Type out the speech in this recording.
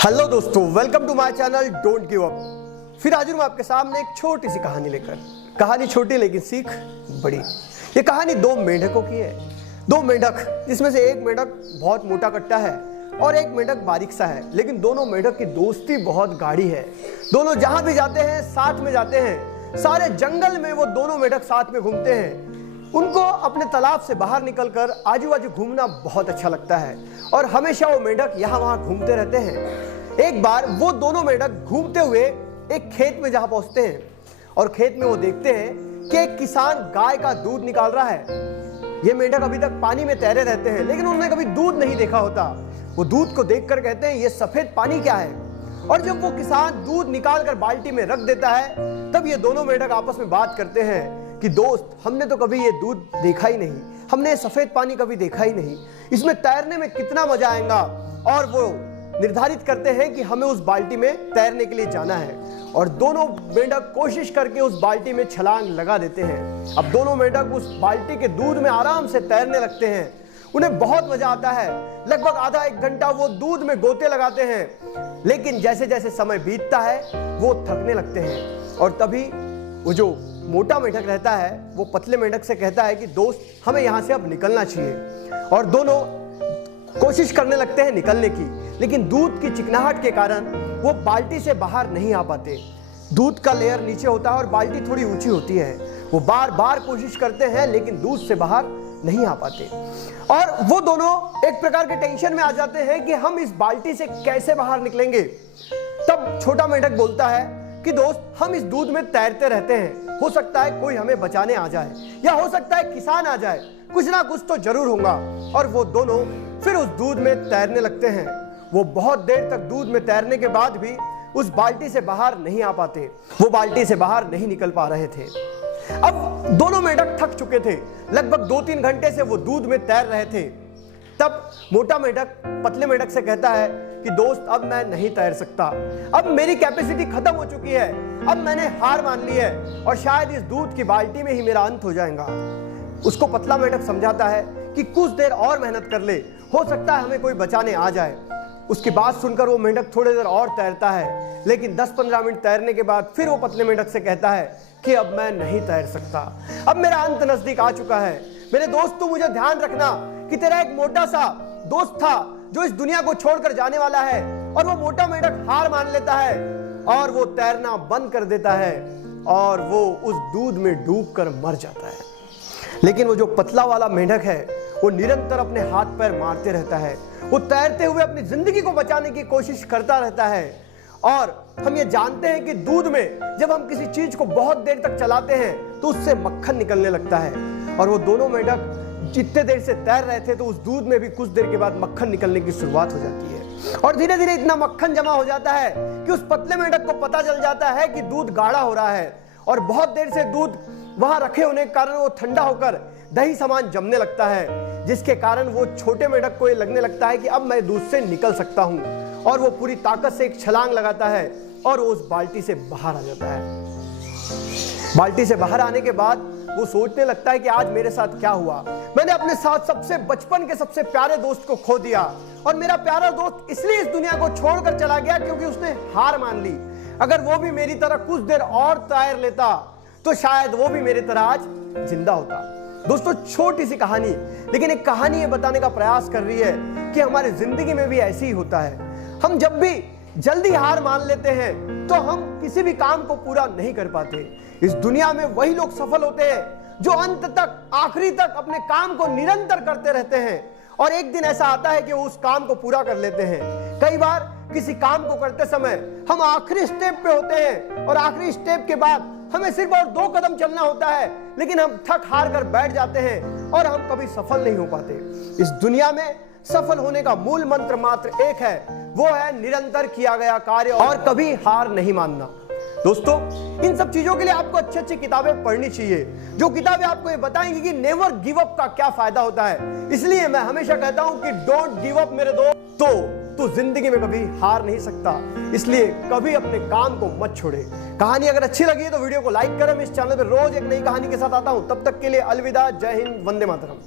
Hello दोस्तों, welcome to my channel don't give up. फिर हाजिर हूं आपके सामने एक छोटी सी कहानी लेकर। कहानी छोटी लेकिन सीख बड़ी। ये कहानी दो मेंढकों की है। दो मेंढक, जिसमें से एक मेंढक बहुत मोटा कट्टा है और एक मेंढक बारीक सा है, लेकिन दोनों मेंढक की दोस्ती बहुत गाढ़ी है। दोनों जहां भी जाते हैं साथ में जाते हैं। सारे जंगल में वो दोनों मेंढक साथ में घूमते हैं। उनको अपने तालाब से बाहर निकलकर आजू बाजू घूमना बहुत अच्छा लगता है और हमेशा वो मेंढक यहाँ वहां घूमते रहते हैं। एक बार वो दोनों मेंढक घूमते हुए एक खेत में जहां पहुंचते हैं और खेत में वो देखते हैं कि एक किसान गाय का दूध निकाल रहा है। ये मेंढक अभी तक पानी में तैरे रहते हैं, लेकिन उन्होंने कभी दूध नहीं देखा होता। वो दूध को देखकर कहते हैं, ये सफेद पानी क्या है? और जब वो किसान दूध निकाल कर बाल्टी में रख देता है, तब ये दोनों मेंढक आपस में बात करते हैं कि दोस्त, हमने तो कभी ये दूध देखा ही नहीं, हमने सफेद पानी कभी देखा ही नहीं, इसमें तैरने में कितना मजा आएगा। और वो निर्धारित करते हैं कि हमें उस बाल्टी में तैरने के लिए जाना है और दोनों मेंढक कोशिश करके उस बाल्टी में छलांग लगा देते हैं। अब दोनों मेंढक उस बाल्टी के दूध में आराम से तैरने लगते हैं। उन्हें बहुत मजा आता है। लगभग आधा एक घंटा वो दूध में गोते लगाते हैं, लेकिन जैसे जैसे समय बीतता है वो थकने लगते हैं। और तभी वो जो मोटा मेंढक रहता है वो पतले मेंढक से कहता है कि दोस्त, हमें यहाँ से अब निकलना चाहिए। और दोनों कोशिश करने लगते हैं निकलने की, लेकिन दूध की चिकनाहट के कारण वो बाल्टी से बाहर नहीं आ पाते। दूध का लेयर नीचे होता है और बाल्टी थोड़ी ऊंची होती है। वो बार बार कोशिश करते हैं, लेकिन दूध से बाहर नहीं आ पाते और वो दोनों एक प्रकार के टेंशन में आ जाते हैं कि हम इस बाल्टी से कैसे बाहर निकलेंगे। तब छोटा मेंढक बोलता है कि दोस्त, हम इस दूध में तैरते रहते हैं, हो सकता है कोई हमें बचाने आ जाए या हो सकता है किसान आ जाए, कुछ ना कुछ तो जरूर होगा। और वो दोनों फिर उस दूध में तैरने लगते हैं। वो बहुत देर तक दूध में तैरने के बाद भी उस बाल्टी से बाहर नहीं आ पाते। वो बाल्टी से बाहर नहीं निकल पा रहे थे। अब दोनों मेंढक थक चुके थे। लगभग 2-3 घंटे से वो दूध में तैर रहे थे। तब मोटा मेंढक पतले मेंढक से कहता है कि दोस्त, अब मैं नहीं तैर सकता, अब मेरी कैपेसिटी खत्म हो चुकी है, अब मैंने हार मान ली है और शायद इस दूध की बाल्टी में ही मेरा अंत हो जाएगा। उसको पतला मेंढक समझाता है कि कुछ देर और मेहनत कर ले, हो सकता है हमें कोई बचाने आ जाए। उसकी बात सुनकर वो मेंढक थोड़ी देर और तैरता है, लेकिन 10-15 मिनट तैरने के बाद फिर वो पतले मेंढक से कहता है कि अब मैं नहीं तैर सकता, अब मेरा अंत नजदीक आ चुका है। मेरे दोस्त, तू मुझे ध्यान रखना कि तेरा एक मोटा सा दोस्त था जो इस दुनिया को छोड़कर जाने वाला है। और वो मोटा मेंढक हार मान लेता है और वो तैरना बंद कर देता है और वो उस दूध में डूबकर मर जाता है। लेकिन वो जो पतला वाला मेंढक है वो निरंतर अपने हाथ पैर मारते रहता है। वो तैरते हुए अपनी जिंदगी को बचाने की कोशिश करता रहता है। और हम ये जानते हैं कि दूध में जब हम किसी चीज को बहुत देर तक चलाते हैं तो उससे मक्खन निकलने लगता है। और वो दोनों मेंढक जितने देर से तैर रहे थे तो उस दूध में भी कुछ देर के बाद मक्खन निकलने की शुरुआत हो जाती है और धीरे धीरे इतना मक्खन जमा हो जाता है कि उस पतले मेंढक को पता चल जाता है कि दूध गाढ़ा हो रहा है। और बहुत देर से दूध वहां रखे होने के कारण वो ठंडा होकर दही समान जमने लगता है, जिसके कारण वो छोटे मेंढक को ये लगने लगता है कि अब मैं दूध से निकल सकता हूं। और वो पूरी ताकत से एक छलांग लगाता है और वो उस बाल्टी से बाहर आ जाता है। बाल्टी से बाहर आने के बाद वो सोचने लगता है कि आज मेरे साथ क्या हुआ। मैंने अपने साथ सबसे बचपन के सबसे प्यारे दोस्त को खो दिया और मेरा प्यारा दोस्त इसलिए इस दुनिया को छोड़कर चला गया क्योंकि उसने हार मान ली। अगर वो भी मेरी तरह कुछ देर और तैर लेता तो शायद वो भी मेरी तरह आज जिंदा होता। दोस्तों, छोटी सी कहानी, लेकिन एक कहानी ये बताने का प्रयास कर रही है कि हमारी जिंदगी में भी ऐसे ही होता है। हम जब भी जल्दी हार मान लेते हैं तो हम किसी भी काम को पूरा नहीं कर पाते। इस दुनिया में वही लोग सफल होते हैं जो अंत तक, आखिरी तक अपने काम को निरंतर करते रहते हैं और एक दिन ऐसा आता है कि वो उस काम को पूरा कर लेते हैं। कई बार किसी काम को करते समय हम आखिरी स्टेप पे होते हैं और आखिरी स्टेप के बाद हमें सिर्फ और 2 कदम चलना होता है, लेकिन हम थक हार कर बैठ जाते हैं और हम कभी सफल नहीं हो पाते। इस दुनिया में सफल होने का मूल मंत्र मात्र एक है, वो है निरंतर किया गया कार्य और कभी हार नहीं मानना। दोस्तों, इन सब चीजों के लिए आपको अच्छी किताबें पढ़नी चाहिए, जो किताबें आपको ये बताएंगी कि नेवर गिव अप का क्या फायदा होता है। इसलिए मैं हमेशा कहता हूं कि डोंट गिव अप मेरे दोस्त। तो तू जिंदगी में कभी हार नहीं सकता, इसलिए कभी अपने काम को मत छोड़े। कहानी अगर अच्छी लगी है तो वीडियो को लाइक करें। मैं इस चैनल पर रोज एक नई कहानी के साथ आता हूं। तब तक के लिए अलविदा, जय हिंद, वंदे मातरम।